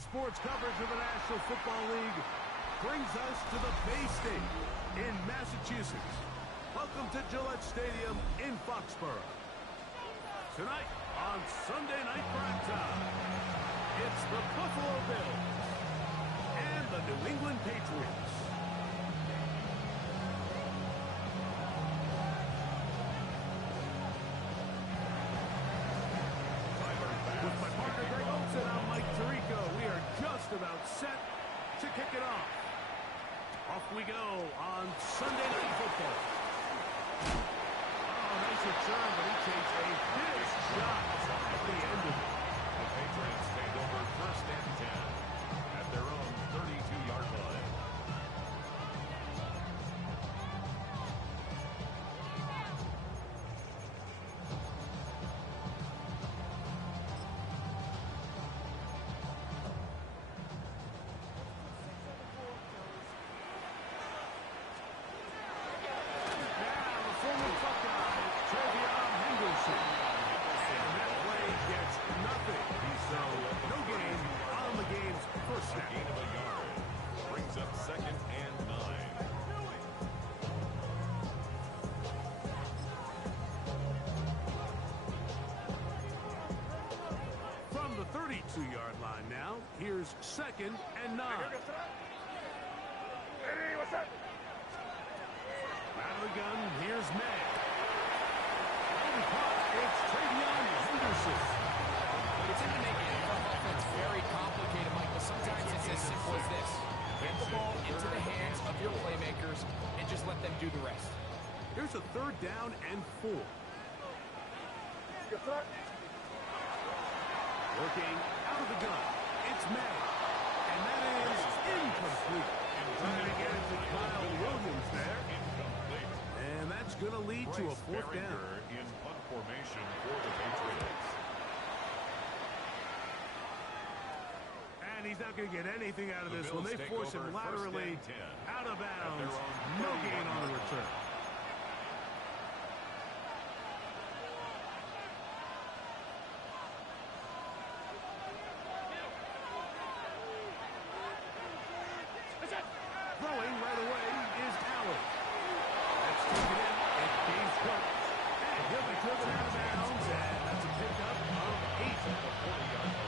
sports coverage of the National Football League brings us to the Bay State in Massachusetts. Welcome to Gillette Stadium in Foxborough. Tonight on Sunday Night Primetime, it's the Buffalo Bills and the New England Patriots. With my partner Greg Olson, I'm Mike Tirico. We are just about set to kick it off. Off we go on Sunday Night Football. Oh, nice return, but he takes a big shot at the end of it. The Patriots take over 1st and 10 at their own 32-yard line. Gain of a yard. Brings up 2nd and 9. From the 32-yard line now, here's 2nd and 9. Out of the gun, here's May. It's Travion Henderson. It's in to make NFL offense very complicated, Mike, but sometimes it's as simple as this. Get the ball into the hands of your playmakers and just let them do the rest. Here's a 3rd down and 4. Working out of the gun. It's May. And that is incomplete. Trying to get it to Kyle Williams there. Incomplete. And that's going to lead to a 4th down. In punt formation for the Patriots. And he's not going to get anything out of this when they force him laterally out of bounds. No gain on the return. Throwing right away is Allen. That's taken in. It's James Cook. And he'll be driven out of bounds. And that's a pickup of 8.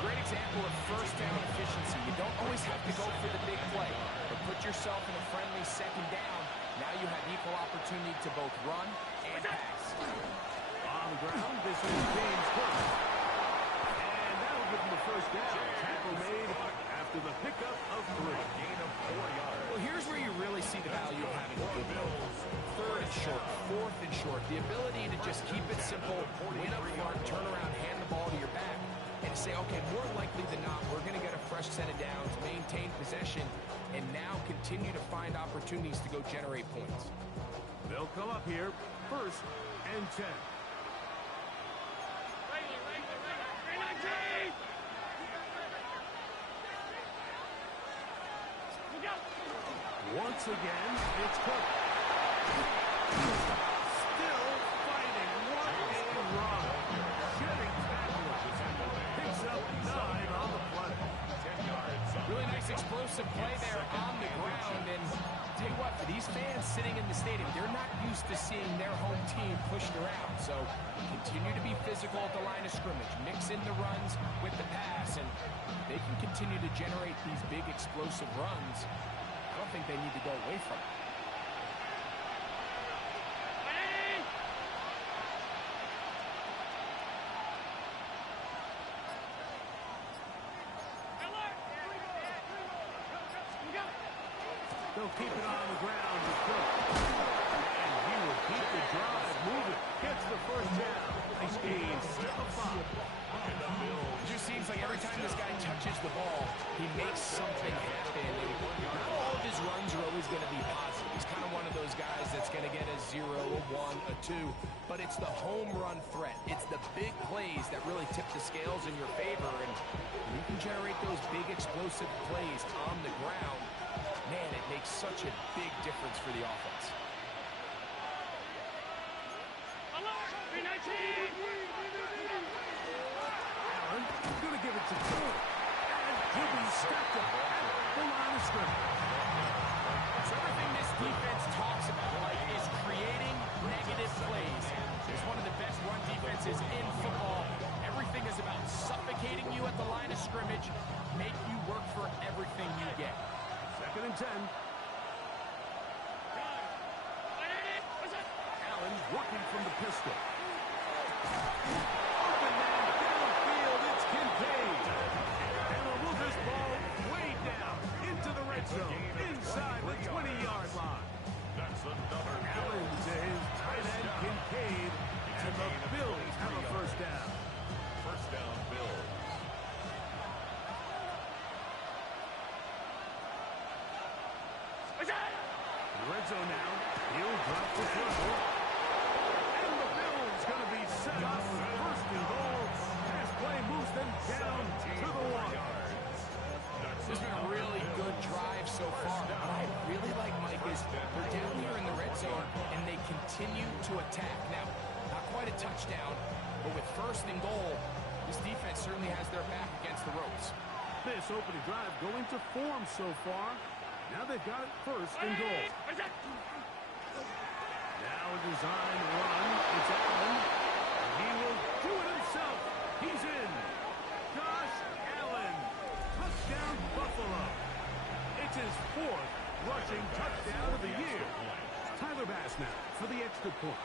Great example of 1st down efficiency. You don't always have to go for the big play, but put yourself in a friendly 2nd down. Now you have equal opportunity to both run and pass. On the ground, this is James Cook. And that'll give him the 1st down. Tackle made after the pickup of 3. Gain of 4 yards. Well, here's where you really see the value of having a good build. 3rd and short, 4th and short. The ability to just keep it simple, win up front, turn around, hand the ball to your back, and say, okay, more likely than not, we're going to get a fresh set of downs, maintain possession, and now continue to find opportunities to go generate points. They'll come up here, 1st and 10. Once again, it's Cook. Still fighting. What a run. Shedding tackles. Picks up 9 on the play. 10 yards. Really nice explosive play there on the ground. And I'll tell you what, for these fans sitting in the stadium, they're not used to seeing their home team pushed around. So continue to be physical at the line of scrimmage. Mix in the runs with the pass. And they can continue to generate these big explosive runs. I don't think they need to go away from it. They'll keep it on the ground with Cook. And he will keep the drive moving. Gets the 1st down. Nice gain. Still a 5. It just seems like every time this guy touches the ball, he makes something happen. Not all of his runs are always going to be positive. He's kind of one of those guys that's going to get a 0, a 1, a 2. But it's the home run threat. It's the big plays that really tip the scales in your favor. And when you can generate those big explosive plays on the ground, man, it makes such a big difference for the offense. Allen going to give it to Cook. And He'll be stepped up at the line of scrimmage. So everything this defense talks about, Mike, is creating negative plays. It's one of the best run defenses in football. Everything is about suffocating you at the line of scrimmage, make you work for everything you get. 2nd and 10. Allen working from the pistol. Open man downfield. It's Kincaid. And will move this ball way down into the red zone, inside the 20-yard line. That's another Allen to his tight end, Kincaid. And the Bills have a first down. first down, Bills. Red zone now. He'll drop the throw. And the Bills going to be set up. 1st and goal. Pass play moves them down to the 1. This has been a really good drive so far. What I really like, Mike, is they're down here in the red zone, and they continue to attack. Now, not quite a touchdown, but with 1st and goal, this defense certainly has their back against the ropes. This opening drive going to form so far. Now they've got it 1st and goal. Now a design run. It's Allen. He will do it himself. He's in. Josh Allen. Touchdown, Buffalo. It's his 4th rushing touchdown of the year. Tyler Bass now for the extra point.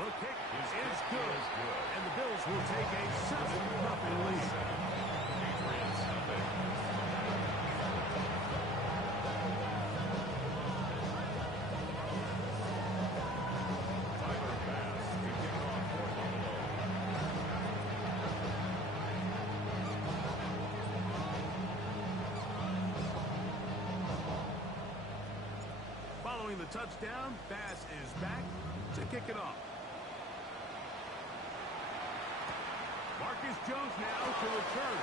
The kick is good. And the Bills will take a 7-0 lead. Patriots, nothing. Tyler Bass to kick it off for Buffalo. Following the touchdown, Bass is back to kick it off. Marcus Jones now to return.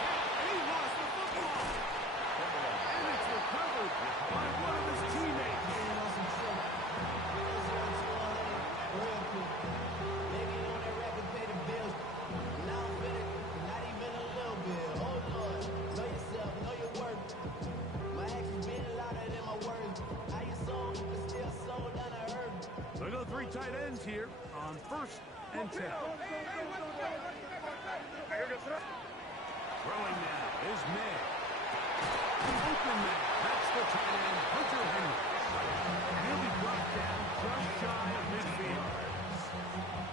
And he lost the football. And it's recovered by one of his teammates. So go 3 tight ends here on 1st and 10. Throwing now is May. Open man. That's the tight end, Hunter Henry. He'll be brought down just shy of midfield.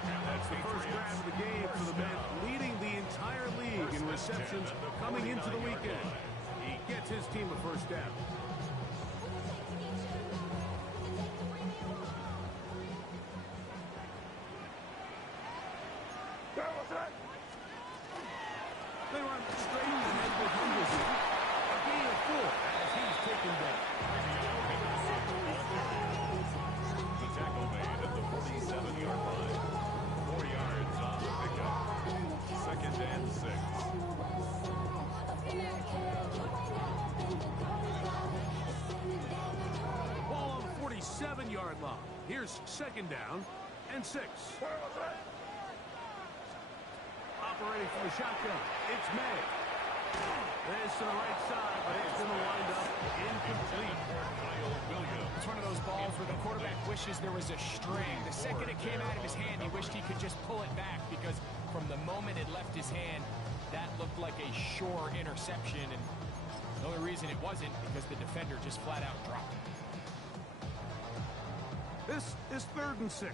And that's the first grab of the game for the man leading the entire league in receptions coming into the weekend. He gets his team a first down. They run straight ahead with Henderson. A gain of 4 as he's taken back. The tackle made at the 47-yard line. 4 yards on the pickup. 2nd and 6. Ball on the 47-yard line. Here's 2nd down and 6. Operating from the shotgun. It's May. This to the right side, but it's going to wind up incomplete. It's one of those balls where the quarterback wishes there was a string. The second it came out of his hand, he wished he could just pull it back because from the moment it left his hand, that looked like a sure interception. And the only reason it wasn't because the defender just flat out dropped it. This is 3rd and 6.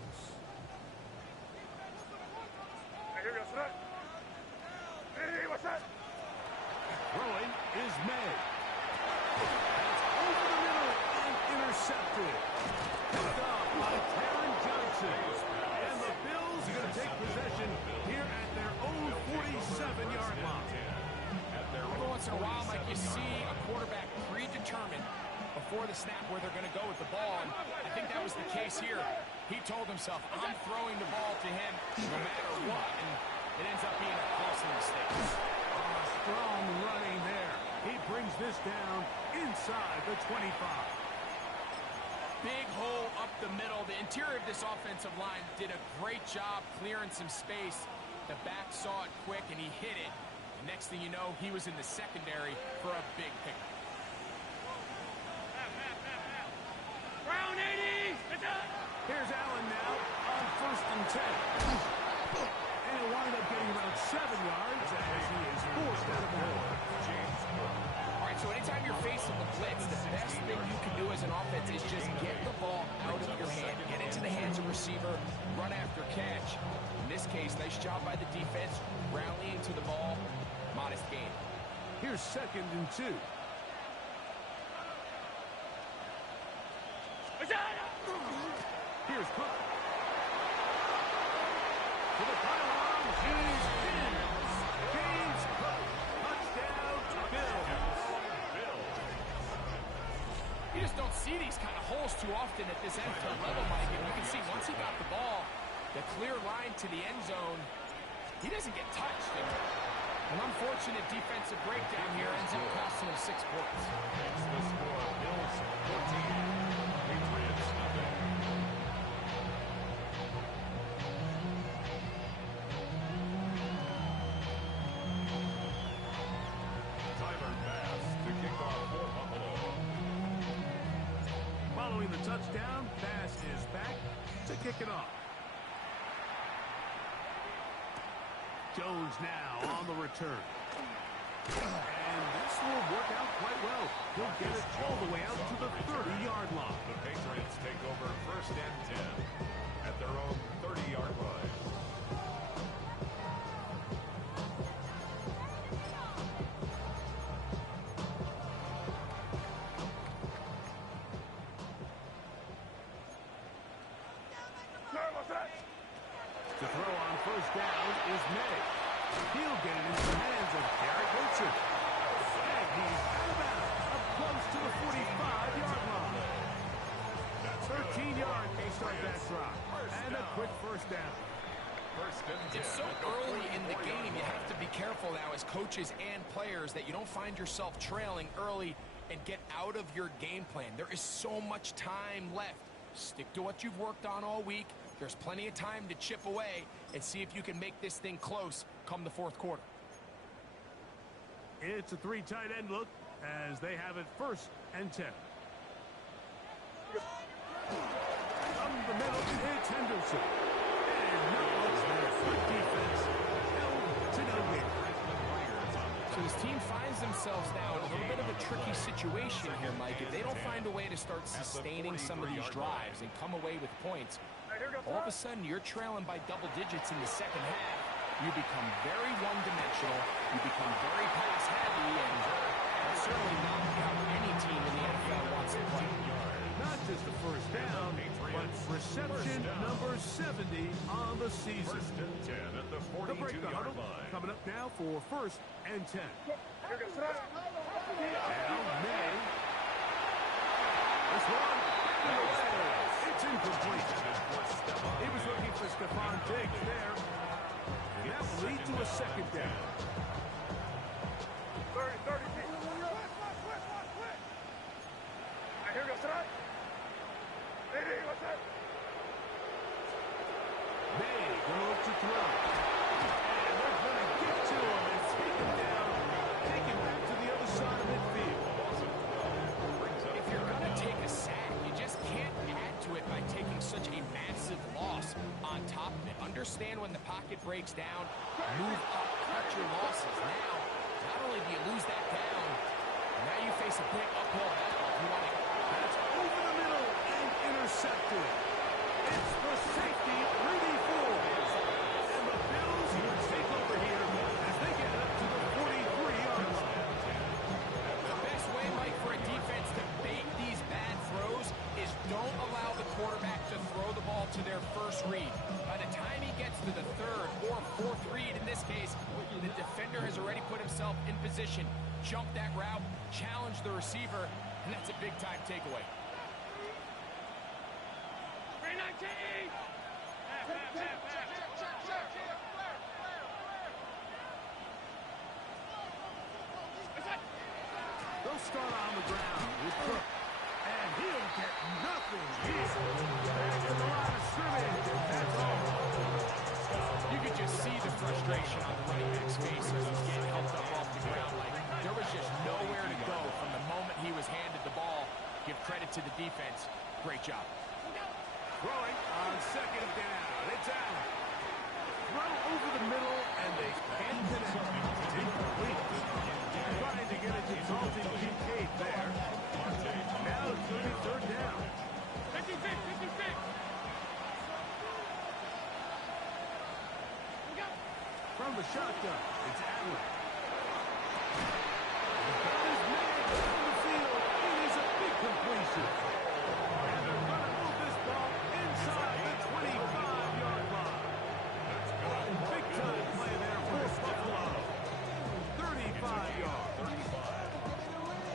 Throwing is May. That's over the middle and intercepted. Picked off by Taron Johnson. And the Bills are going to take possession here at their own 47-yard line. Every once in a while, Mike, you see a quarterback predetermined before the snap where they're going to go with the ball. And I think that was the case here. He told himself, I'm throwing the ball to him no matter what. And it ends up being a costly mistake. Strong running there. He brings this down inside the 25. Big hole up the middle. The interior of this offensive line did a great job clearing some space. The back saw it quick, and he hit it. And next thing you know, he was in the secondary for a big pickup. Round 80! Here's Allen now on 1st and 10. And he'll wind up getting around 7 yards as he is forced out of bounds. All right, so anytime you're facing the blitz, the best thing you can do as an offense is just get the ball out of your hand, get into the hands of receiver, run after catch. In this case, nice job by the defense, rallying to the ball, modest gain. Here's 2nd and 2. Here's Cook. To the pylon, he's in. James Cook. Touchdown, Bills. You just don't see these kind of holes too often at this NFL level, Mike. And you can see once he got the ball, the clear line to the end zone, he doesn't get touched. An unfortunate defensive breakdown here ends up costing him 6 points. It's the score, Bills 14, Patriots nothing. Tyler Bass to kick off for Buffalo. Following the touchdown, Bass is back to kick it off. Jones now on the return. And this will work out quite well. He'll get it all the way out to the 30-yard line. The Patriots take over 1st and 10 at their own 30-yard line. To throw on 1st down is May. He'll get it into the hands of Garrett Wilson. And he's out of bounds, up close to the 45-yard line. 13 yards to start that drive. And a quick 1st down. 1st and 10. It's so early in the game, you have to be careful now as coaches and players that you don't find yourself trailing early and get out of your game plan. There is so much time left. Stick to what you've worked on all week. There's plenty of time to chip away and see if you can make this thing close come the 4th quarter. It's a 3 tight end look as they have it 1st and 10. From the middle, it's Henderson. And not much there. Good defense. Held to no gain. So this team finds themselves now in a little bit of a tricky situation here, Mike. If they don't find a way to start sustaining some of these drives and come away with points, all of a sudden you're trailing by double digits in the 2nd half. You become very one-dimensional. You become very pass-heavy, and that's certainly not how any team in the NFL wants to play. Not just the 1st down, but reception number 70 on the season. 1st and 10 at the The break the 42-yard huddle line. coming up now for 1st and 10. Now May. This one. It's incomplete. He was looking for Stephon Diggs there. And that will lead to a 2nd down. 30. Here goes tonight. What's that? May going to look to throw. And they're going to get to him and take him down. Take him back to the other side of midfield. If you're going to take a sack, you just can't add to it by taking such a massive loss on top of it. Understand when the pocket breaks down, move up, cut your losses. Now, not only do you lose that down, now you face a big uphill battle. You want to That's over the middle and intercepted. It's the safety, Rudy Ford. And the Bills will take over here as they get up to the 43-yard line. The best way, Mike, for a defense to bait these bad throws is don't allow the quarterback to throw the ball to their 1st read. By the time he gets to the 3rd or 4th read, in this case, the defender has already put himself in position, jump that route, challenge the receiver, and that's a big-time takeaway. 319! They'll start on the ground with Cook. And he'll get nothing. He's back to the line of scrimmage. That's all. You could just see the frustration to the defense. Great job. Throwing on second down. It's Allen. Throw over the middle, and they can't connect. Incomplete. Trying to get a consulting Kincaid there. Now it's going to be third down. 56, 56. From the shotgun, it's Allen. The ball is made down the field. It is a big completion. And they're going to move this ball inside the 25-yard line. That's good. Big time play there for Buffalo. 35 yards. 35.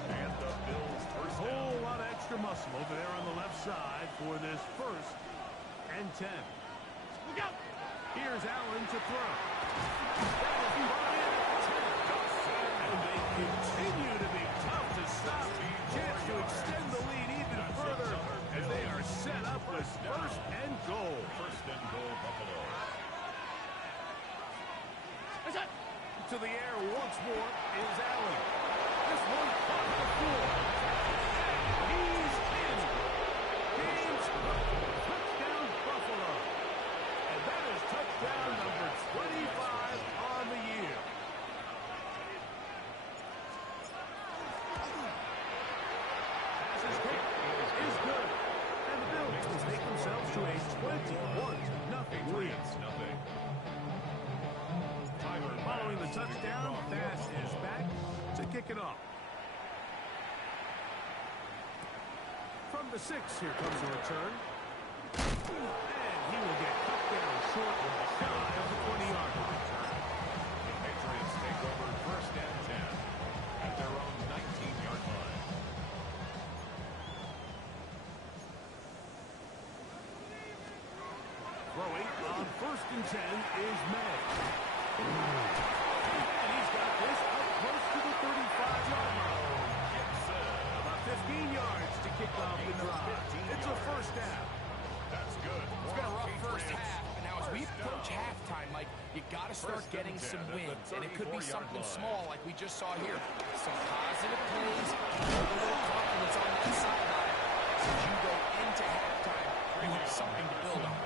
And the Bills first A down. whole lot of extra muscle over there on the left side for this first and 10. Here's Allen to throw. That is brought in at 10. And they continue to be tough to stop. Chance to extend the lead even further as they are set up with first and goal. First and goal, Buffalo. To the air once more is Allen. This one off the floor. And he's in. Game's hooked. Touchdown Buffalo. And that is touchdown number 25 on the year. Passes kick is good. And the Bills will take themselves to a 21-0 lead. Nothing. Following the touchdown, Bass is back to kick it off. From the 6, here comes a return. And he will get cut down short and shy of the 20-yard line. The Patriots take over first and 10 at their own 19-yard line. Throwing on first and 10 is May. And he's got this up close to the 35-yard line. About 15 yards to kick off the drive. It's a first down. That's good. It's been a rough first half, but now as we approach halftime, Mike, you got to start getting some wins, and it could be something small like we just saw here. Some positive plays, a little confidence on that sideline. As you go into halftime, you have something to build on.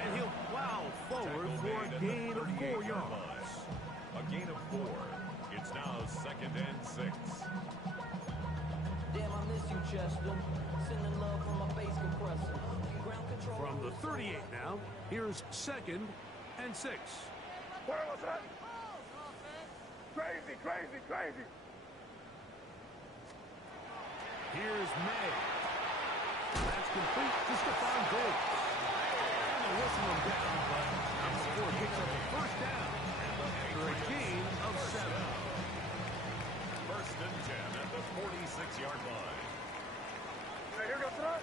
And he'll plow forward for a gain of 4 yards. A gain of 4. It's now second and 6. Damn, I miss you, Chester. Sending love from my bass compressor. Ground control. From the 38 now, here's second and 6. Where was that? Crazy, crazy, crazy. Here's May. That's complete to Stephon Diggs. And they'll whistle him down, but number 4 picks up the first down after a gain of 7. First and 10 at the 46-yard line. Hey, here goes that.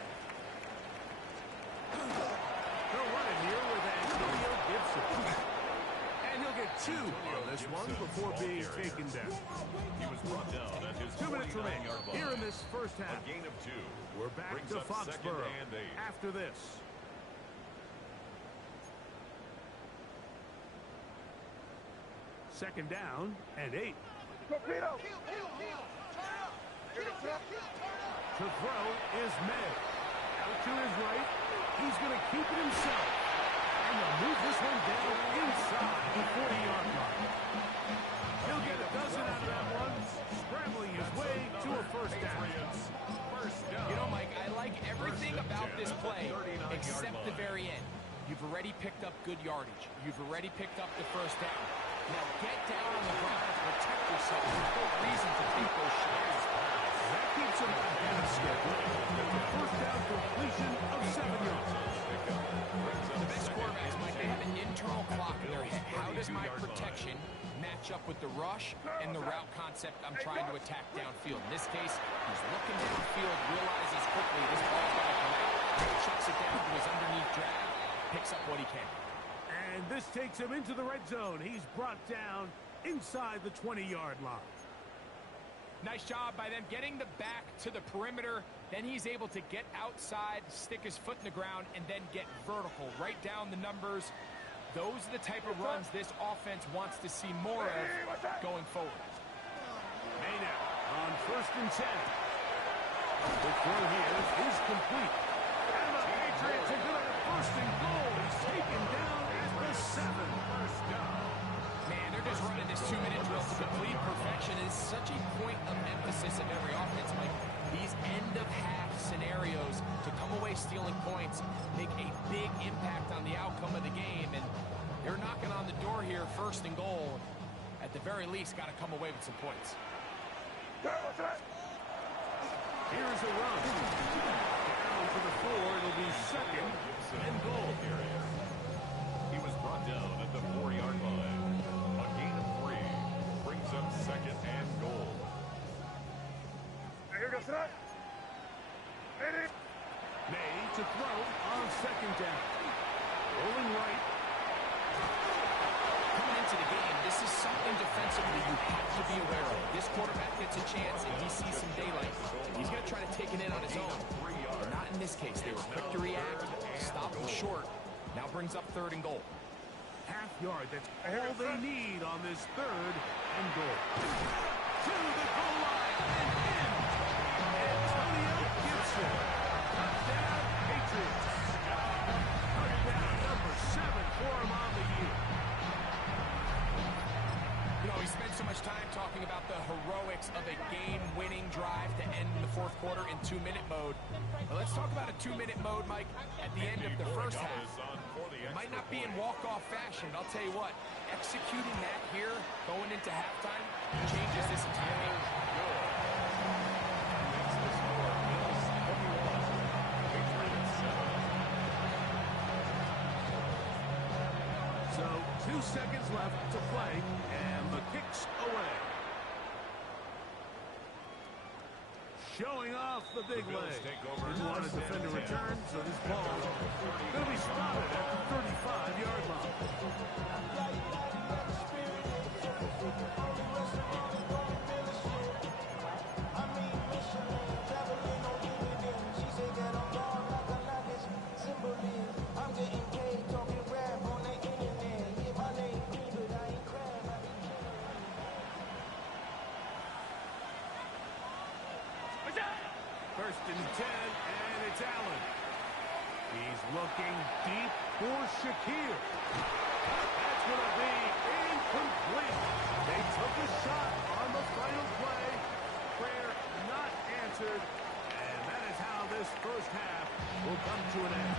They'll run it here with Antonio Gibson. And he'll get 2 on this one before being taken down. He was brought down at his 2 minutes remain 49-yard line. here in this first half. A gain of 2. We're back Brings to up second Foxborough and 8. after this. Second down and 8. Torpedo. To throw is May. Out to his right. He's going to keep it himself. And they'll move this one down inside the 40-yard line. He'll get a dozen out of that one, scrambling his way to a first down. You know, Mike, I like everything about this play except the very end. You've already picked up good yardage. You've already picked up the first down. Now get down on the ground and protect yourself. There's no reason to take those shots. That keeps him ahead of schedule. It's a first down completion of 7 yards. The best quarterbacks, Mike, they have an internal clock in their head. How does my protection match up with the rush and the route concept I'm trying to attack downfield? In this case, he's looking downfield, realizes quickly this ball's got to come out, chucks it down to his underneath drag, picks up what he can. And this takes him into the red zone. He's brought down inside the 20-yard line. Nice job by them getting the back to the perimeter. Then he's able to get outside, stick his foot in the ground, and then get vertical. Right down the numbers. Those are the type of runs this offense wants to see more of going forward. May now on first and 10. The throw here is complete. And the Patriots are going to have first and goal. He's taken down at the 7. First down. Man, they're just running this 2-minute drill to complete perfection. Is such a point of emphasis in every offense, Mike. These end-of-half scenarios to come away stealing points make a big impact on the outcome of the game, and they're knocking on the door here, first and goal. At the very least, got to come away with some points. Here's a run. Down to the 4. It'll be second and goal. He was brought down at the 4-yard line. A gain of 3 brings up second and goal. Here goes that. May to throw on second down. Rolling right. Coming into the game, this is something defensively you have to be aware of. This quarterback gets a chance and he sees some daylight. He's going to try to take it in on his own. But not in this case. They were quick to react, stopped him short. Now brings up third and goal. Half yard. That's all they need on this third and goal. To the goal line and in. Antonio Gibson. Touchdown, Patriots. Touchdown number 7 for him on the year. You know, we spent so much time talking about the heroics of a game-winning drive to end the fourth quarter in 2-minute mode. But let's talk about a 2-minute mode, Mike, at the end of the first half. It might not be in walk-off fashion, but I'll tell you what, executing that here, going into halftime, changes this entire game. So 2 seconds left to play, and the kick's away. Showing off the big leg. Didn't want a defender return, so this ball going to be spotted at the 35-yard line. First and 10, and it's Allen. He's looking deep for Shakir. That's going to be incomplete. They took a shot on the final play. Prayer not answered, and that is how this first half will come to an end.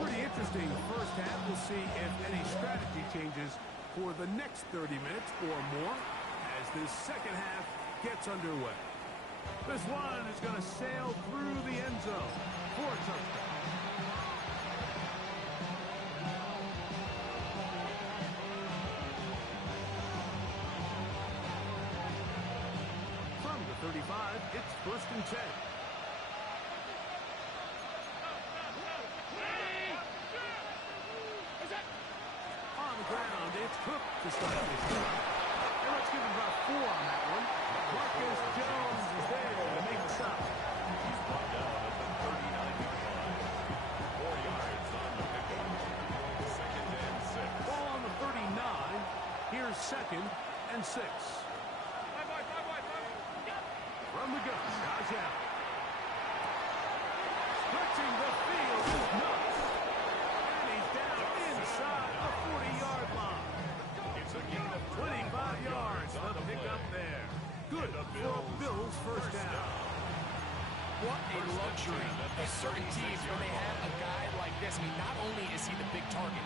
Pretty interesting first half. We'll see if any strategy changes for the next 30 minutes or more as this second half gets underway. This one is going to sail through the end zone for a touchdown. From the 35, it's first and 10. On the ground, it's Cook to start this drive. And let's give him about 4 on that one. Marcus Jones is there to make the stop. He's brought down at the 39-yard line. 4 yards on the pickup. Second and 6. Ball on the 39. Here's second and 6. From the gun, Najee Allen. Stretching the field is nuts. And he's down inside the 40-yard line. It's a gain of 25 yards on the pickup there. Good for Bills first down. What a luxury. There's certain teams when they have a guy like this, I mean, not only is he the big target,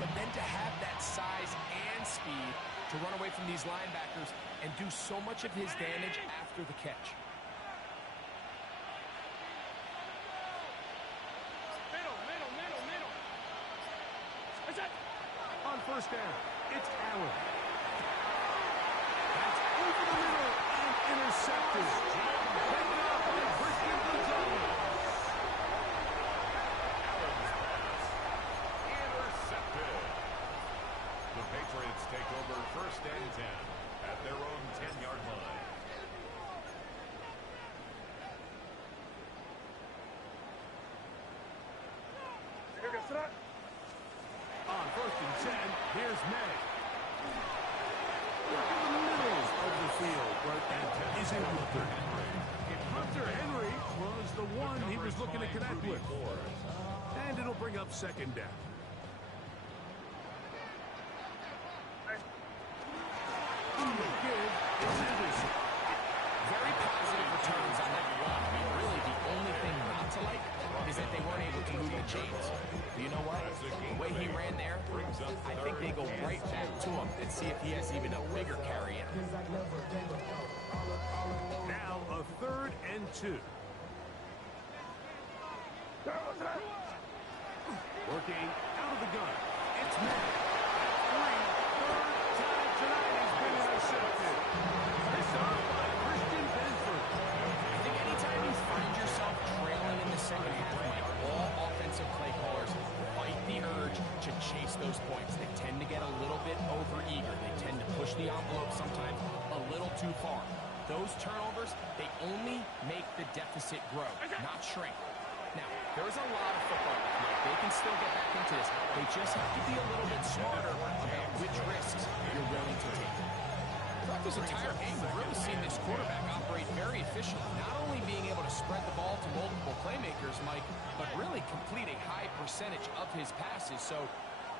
but then to have that size and speed to run away from these linebackers and do so much of his damage after the catch. On first down, it's Allen. That's over the middle and intercepted. Picked up by Christian Gonzalez. Allen's pass. Intercepted. The Patriots take over first and 10 at their own 10-yard line. Here goes that. On first and 10, here's Hunter. Hunter Henry was the one he was looking to connect with. And it'll bring up second down. Very positive returns on that run. I mean, really, the only thing not to like is that they weren't able to move the chains. But you know what? The way he ran there, I think they go right back to him and see if he has even a bigger carry in him. Now a 3rd and 2. Working out of the gun. It's Madden. 3rd time tonight he's been intercepted. Picked off by Christian Benford. I think anytime you find yourself trailing in the second half, like all offensive play callers fight the urge to chase those points. They tend to get a little bit overeager. They tend to push the envelope sometimes a little too far. Those turnovers, they only make the deficit grow, not shrink. Now, there's a lot of football left. They can still get back into this. They just have to be a little bit smarter about which risks you're willing to take. Throughout this entire game, we've really seen this quarterback operate very efficiently, not only being able to spread the ball to multiple playmakers, Mike, but really complete a high percentage of his passes. So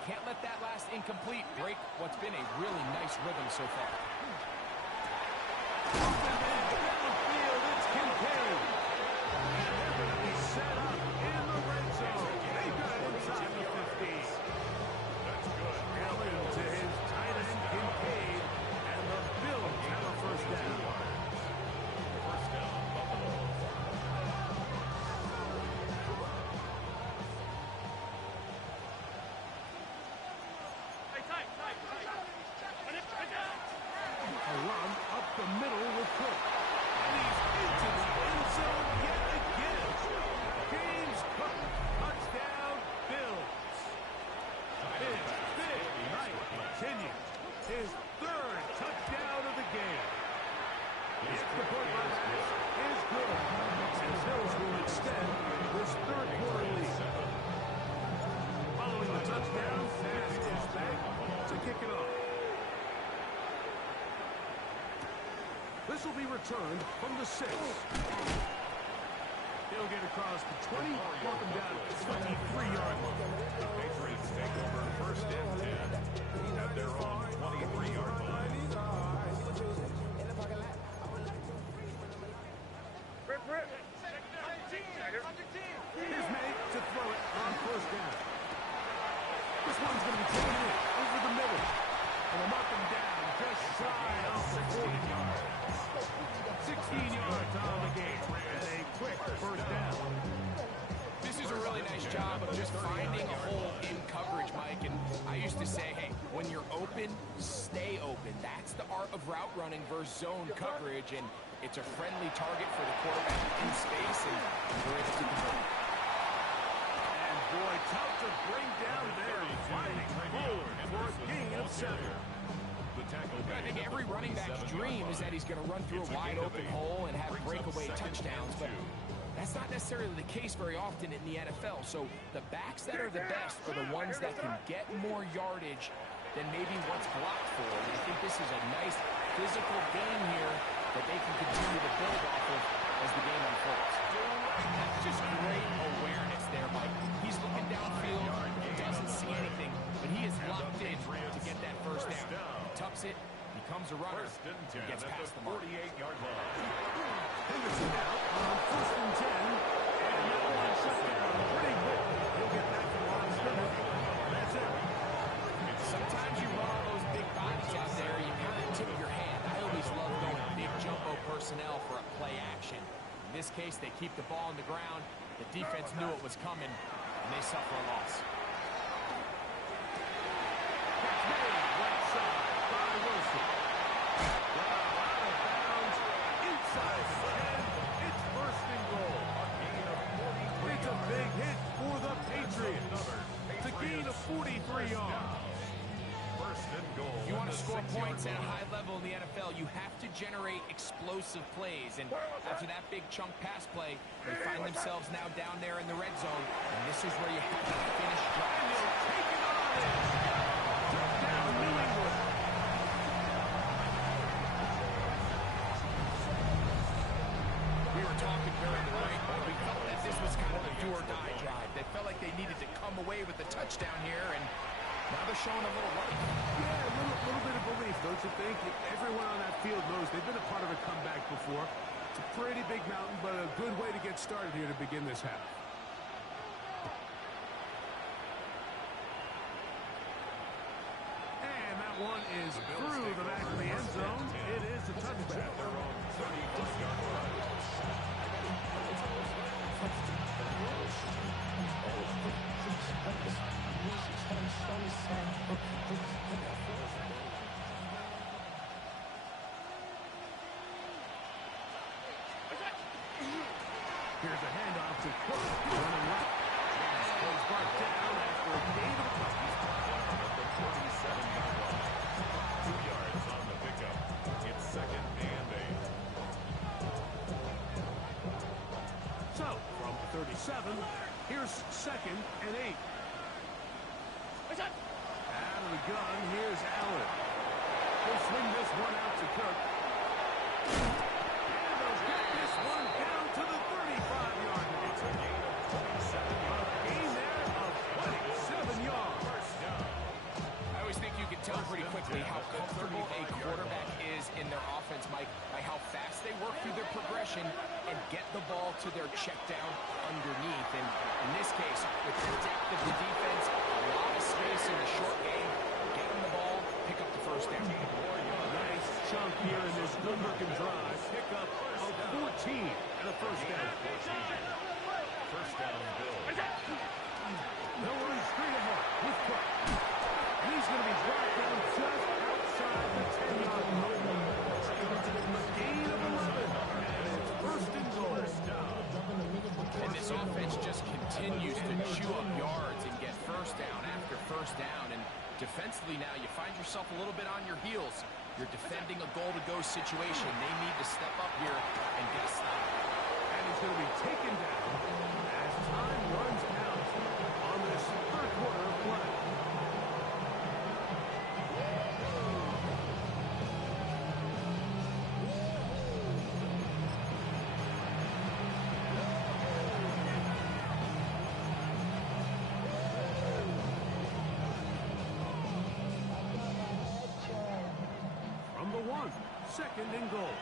can't let that last incomplete break what's been a really nice rhythm so far. Downfield, it's Kincaid. And they're going to be set up in the red zone. They've got it inside the 15. That's good. Allen to his tight end, Kincaid. And the Bills have a first down. First down, Buffalo. A run up the middle with Cook. And he's into the end zone yet again. James Cook, touchdown, Bills. His big night continues. His 3rd touchdown of the game. The extra point basket is good. And the Bills will extend this 3rd quarter lead. Following the touchdown, pass is back to kick it off. This will be returned from the 6. He'll get across the 20, walk him down to the 23-yard line. The Patriots take over first and 10 at their own 23-yard line. Here's May to throw it on first down. This one's going to be taken in over the middle. And they'll mark him down just shy of the 40-yard. 16 yards on the game. And a quick first down. This is a really nice job of just finding a hole in coverage, Mike. And I used to say, hey, when you're open, stay open. That's the art of route running versus zone coverage. And it's a friendly target for the quarterback in space. And we're able to convert. And boy, tough to bring down there. Fighting forward for a gain of 7. I think every running back's dream is that he's going to run through a wide open hole and have breakaway touchdowns, but that's not necessarily the case very often in the NFL. So the backs that are the best are the ones that can get more yardage than maybe what's blocked for. And I think this is a nice physical game here that they can continue to build off of as the game unfolds. That's just great awareness there, Mike. He's looking downfield, doesn't see anything, but he is locked in to get that first down. Tucks it, becomes a runner, and gets past the 48-yard line. Henderson out on first and 10. And that one shut down pretty quick. He'll get back to the line of scrimmage. That's it. Sometimes you run all those big bodies out there, you kind of tip your hand. I always love going big jumbo personnel for a play action. In this case, they keep the ball on the ground. The defense knew it was coming, and they suffer a loss. Catch made right side by Wilson. Out of bounds inside the 10. It's first and goal. It's a big hit for the Patriots. It's a gain of 43 yards. First and goal. If you want to score points at a high level in the NFL, you have to generate explosive plays. And after that big chunk pass play, they find themselves now down there in the red zone. And this is where you have to finish drives. Take it on in. Touchdown, New England. talking during the break. We felt that this was kind of a do-or-die drive. They felt like they needed to come away with the touchdown here, and now they're showing a little life. Yeah, a little bit of belief, don't you think? Everyone on that field knows they've been a part of a comeback before. It's a pretty big mountain, but a good way to get started here to begin this half. And that one is through the back of the end zone. It is a touchdown. Their own 30-plus-yard line. Here's a handoff to Cook. Running left. He's brought down after a gain of a couple. At the 47-yard line. 2 yards on the pickup. It's 2nd and 8. So, from 37, here's 2nd and 8. Out of the gun, here's Allen. He'll swing this one out to Cook. And they'll get this one down to the 35-yard line. It's a gain of 27 yards. A gain there of 27 yards. First down. I always think you can tell pretty quickly how comfortable a quarterback is in their offense, Mike, by how fast they work through their progression and get the ball to their check down underneath. And in this case, with the depth of the defense, a lot of space in the short game, get them the ball, pick up the first down. Nice chunk here in this good-looking drive. Pick up of 14 and a first down. First down, Bills. No worries, straight ahead with Cook. He's going to be brought down just outside the 10-yard line. Gain of 11, and it's first and goal. And this offense just continues to chew up yards and get first down after first down. And defensively now, you find yourself a little bit on your heels. You're defending a goal-to-go situation. They need to step up here and get a stop. And he's going to be taken down as time runs out on this third quarter of play. From the 1, 2nd and goal.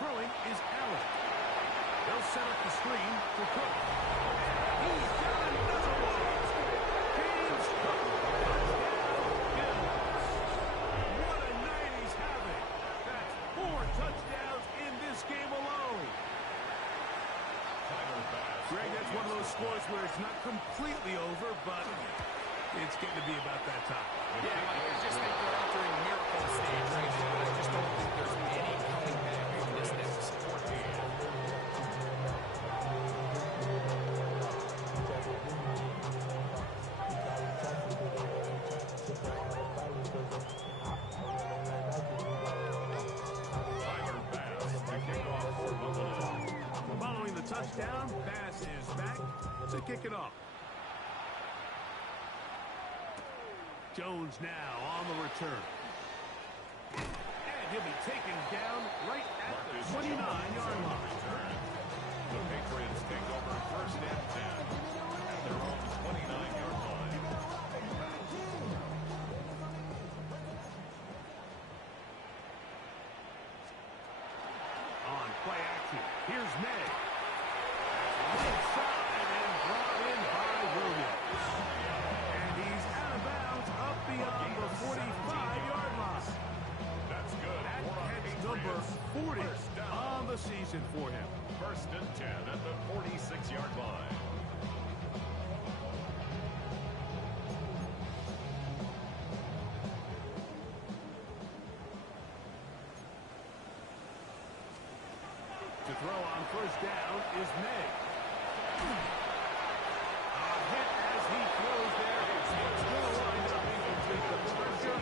Throwing is Allen. They'll set up the screen for Cook. He's got another one. James Cook. Touchdown, Bills. What a night he's having. That's 4 touchdowns in this game alone. Greg, that's one of those scores where it's not completely over, but it's getting to be about that time. Yeah, I just think we're entering miracle stage right now. I just don't think there's any coming back from this next 14. Tyler Bass, the kickoff for Buffalo. Following the touchdown, Bass is back to kick it off. Jones now on the return. And he'll be taken down right at the 29-yard line. The Patriots take over first and 10 at their own 29-yard line. On play action, here's May. Inside and brought in by Williams. And he's out of bounds up beyond the 45-yard line. That's good. That's number 40 on the season for him. First and 10 at the 46-yard line. To throw on first down is May. A hit as he throws there. It's going to wind up incomplete. The pressure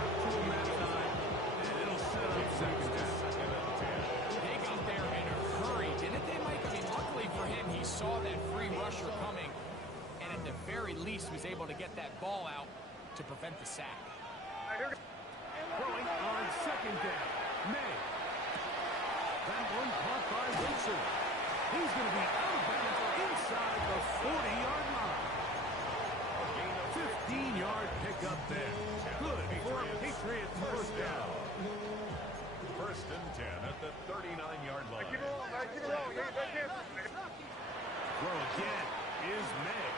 got to him that time, and it'll set up second down. They got there in a hurry, didn't they, Mike? I mean, luckily for him, he saw that free rusher coming, and at the very least was able to get that ball out to prevent the sack. Throwing on second down. He's going to be out of bounds inside the 40-yard line. 15-yard pickup there. Good for a Patriots first down. First and 10 at the 39-yard line. Keep it rolling, man. Keep it rolling. You ain't got chances, man. Throw again is made.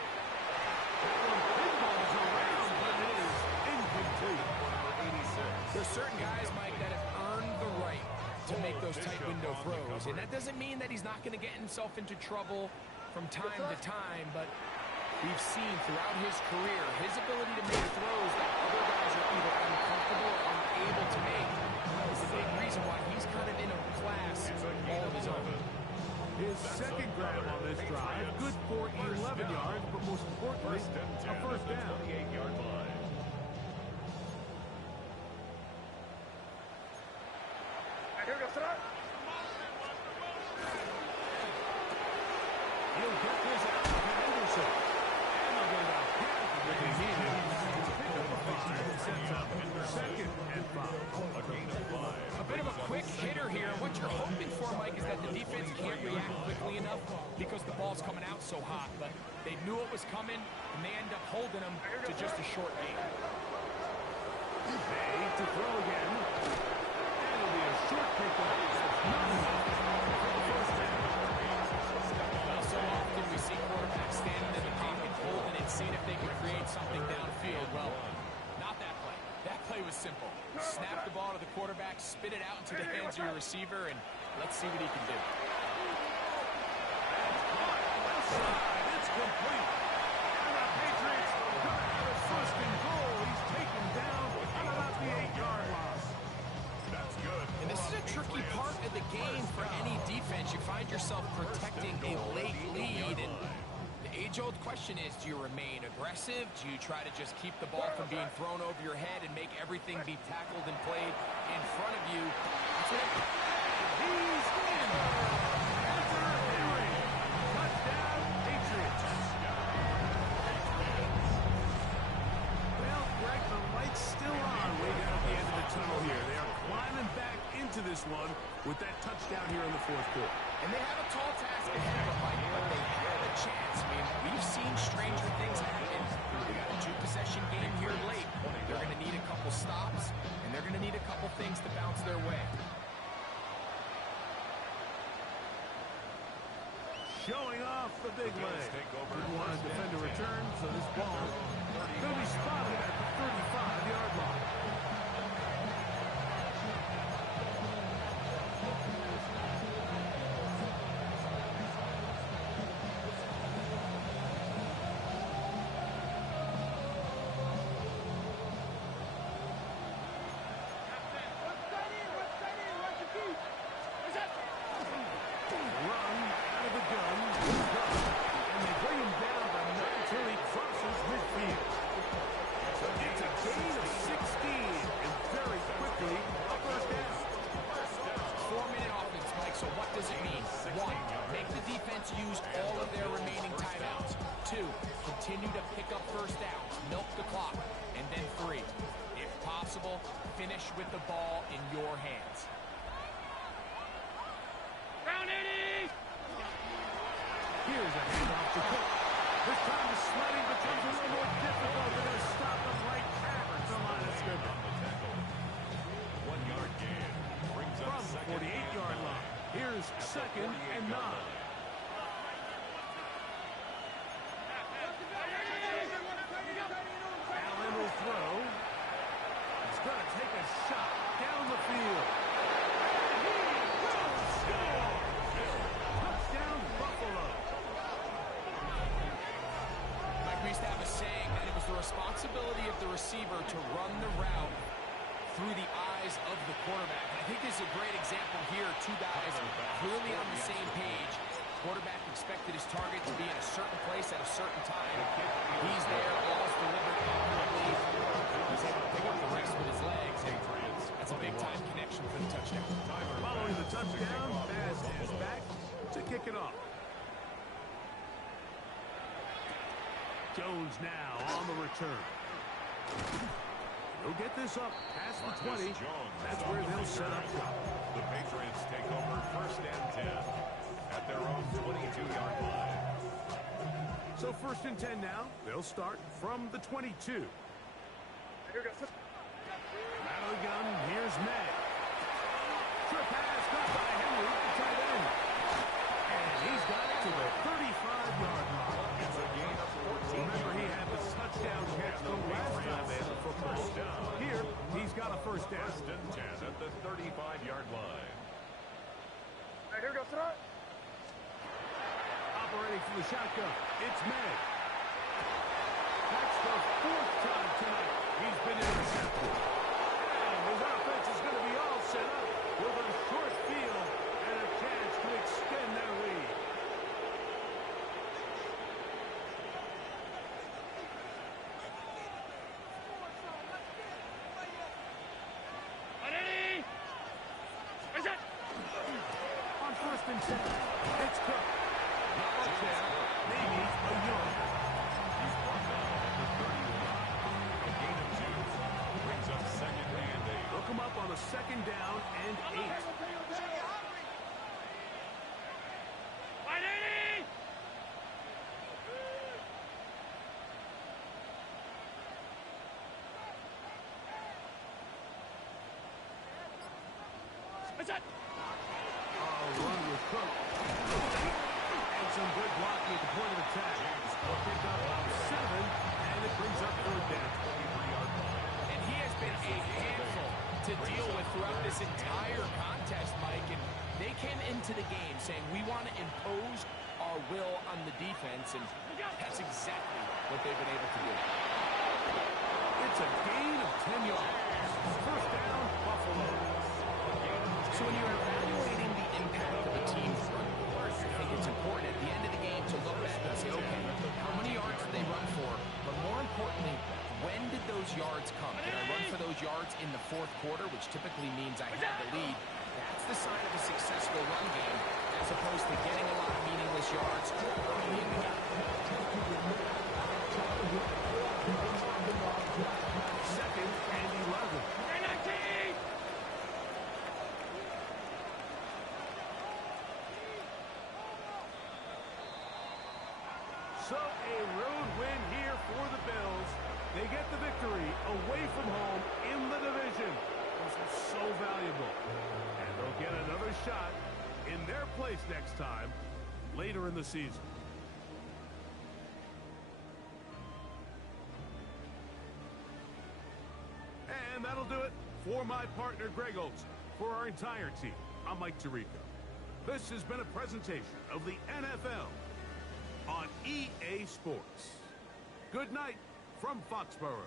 That one pinballs around, but it is incomplete. There's certain guys, Mike, that have earned the right to make those tight window throws. And that doesn't mean that he's not going to get himself into trouble from time to time, but we've seen throughout his career his ability to make throws that other guys are either uncomfortable or unable to make is a big reason why he's kind of in a class all of his own. His second grab on this drive, good for 11 yards, but most importantly, a first down. 28-yard line. Here we go, start. He'll get this out to Henderson. And they'll get about half of what they needed to pick up a 5 and sets up second and 5. A gain of 5. A bit of a quick hitter here. What you're hoping for, Mike, is that the defense can't react quickly enough because the ball's coming out so hot. But they knew it was coming, and they end up holding them to just a short gain. Bay to throw again. And it'll be a short pickup. Not enough for the first down. Well, so often we see quarterbacks standing in the pocket, holding it, seeing if they can create something downfield. Well, not that play. That play was simple. Snap the ball to the quarterback, spit it out into the hands of your receiver, and let's see what he can do. Left side, it's complete. And the Patriots got out of first and goal. He's taken down at about the 8-yard line. That's good. And this is a tricky part of the game for any defense. You find yourself protecting a late lead, and the age-old question is, do you remain aggressive? Do you try to just keep the ball from being thrown over your head and make everything be tackled and played in front of you? That's what He's in. After Henry. Touchdown, Patriots. Well, Greg, the light's still on way down at the end of the tunnel here. They are climbing back into this one with that touchdown here in the fourth quarter. And they have a tall task ahead of them, Mike, but they have a chance. I mean, we've seen stranger things happen. They got a 2-possession game here late. They're going to need a couple stops, and they're going to need a couple things to bounce their way. Showing off the big leg. Didn't want to defend a return, so this ball going to be spotted at the 35-yard line. Run out of the gun. And they bring him down by 9 till he crosses midfield. It's a gain of 16, and very quickly a first down. 4-minute offense, Mike, so what does it mean? 1, make the defense use all of their remaining timeouts. 2, continue to pick up first downs, milk the clock. And then 3, if possible, finish with the ball in your hands. Here's a handoff to Cook. This time the sledding becomes a little more difficult. They're going to stop him right at the line of scrimmage. 1-yard gain. Brings up From the 48-yard line. Here's second and 9. Allen will throw. He's going to take a shot down the field. And he will score! Touchdown, Buffalo. Mike, we used to have a saying that it was the responsibility of the receiver to run the route through the eyes of the quarterback. And I think this is a great example here. Two guys clearly on the same page. Quarterback expected his target to be in a certain place at a certain time. He's there, ball's delivered accurately. He's able to pick up the rest with his legs. And that's a big-time connection for the touchdown. Following the touchdown, Baz is back to kick it off. Jones now on the return. He'll get this up past the 20. That's where they'll set up shop. The Patriots take over first and 10 at their own 22-yard line. So 1st and 10 now. They'll start from the 22. Here we go. Out of the gun, here's May. Trip pass got by Henry, the tight end. And he's got it to the 35-yard line. It's a gain of 14. Remember, he had the touchdown catch the last time they had the football. Here, he's got a first down. 1st and 10 at the 35-yard line. Here we go. Start. Operating from the shotgun, it's May. That's the 4th time tonight he's been intercepted. And his offense is going to be all set up with a short field and a chance to extend their lead. On 1st and 10, it's Cook. Maybe a yard. He's brought down at the 31. A gain of 2. Brings up 2nd and 8. They'll come up on a 2nd down and 8. Run with Cook. And some good blocking at the point of attack. They'll pick up 7, and it brings up 3rd down. 23-yard line. And he has been a handful to deal with throughout this entire contest, Mike. And they came into the game saying, we want to impose our will on the defense, and that's exactly what they've been able to do. It's a gain of 10 yards. 1st down, Buffalo. So when you're evaluating the impact of a team's run, I think it's important at the end of the game to look back and say, okay, how many yards did they run for? But more importantly, when did those yards come? Did I run for those yards in the 4th quarter, which typically means I had the lead? That's the sign of a successful run game, as opposed to getting a lot of meaningless yards early in the game. 2nd and 11. So a road win here for the Bills. They get the victory away from home in the division. This is so valuable. And they'll get another shot in their place next time, later in the season. And that'll do it for my partner, Greg Olson. For our entire team, I'm Mike Tirico. This has been a presentation of the NFL on EA Sports. Good night from Foxborough.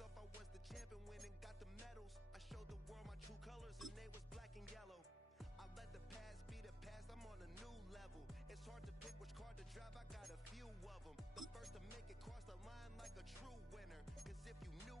myself I was the champion, winning, got the medals. I showed the world my true colors and they was black and yellow. I let the past be the past, I'm on a new level. It's hard to pick which car to drive, I got a few of them. The first to make it cross the line like a true winner. Cause if you knew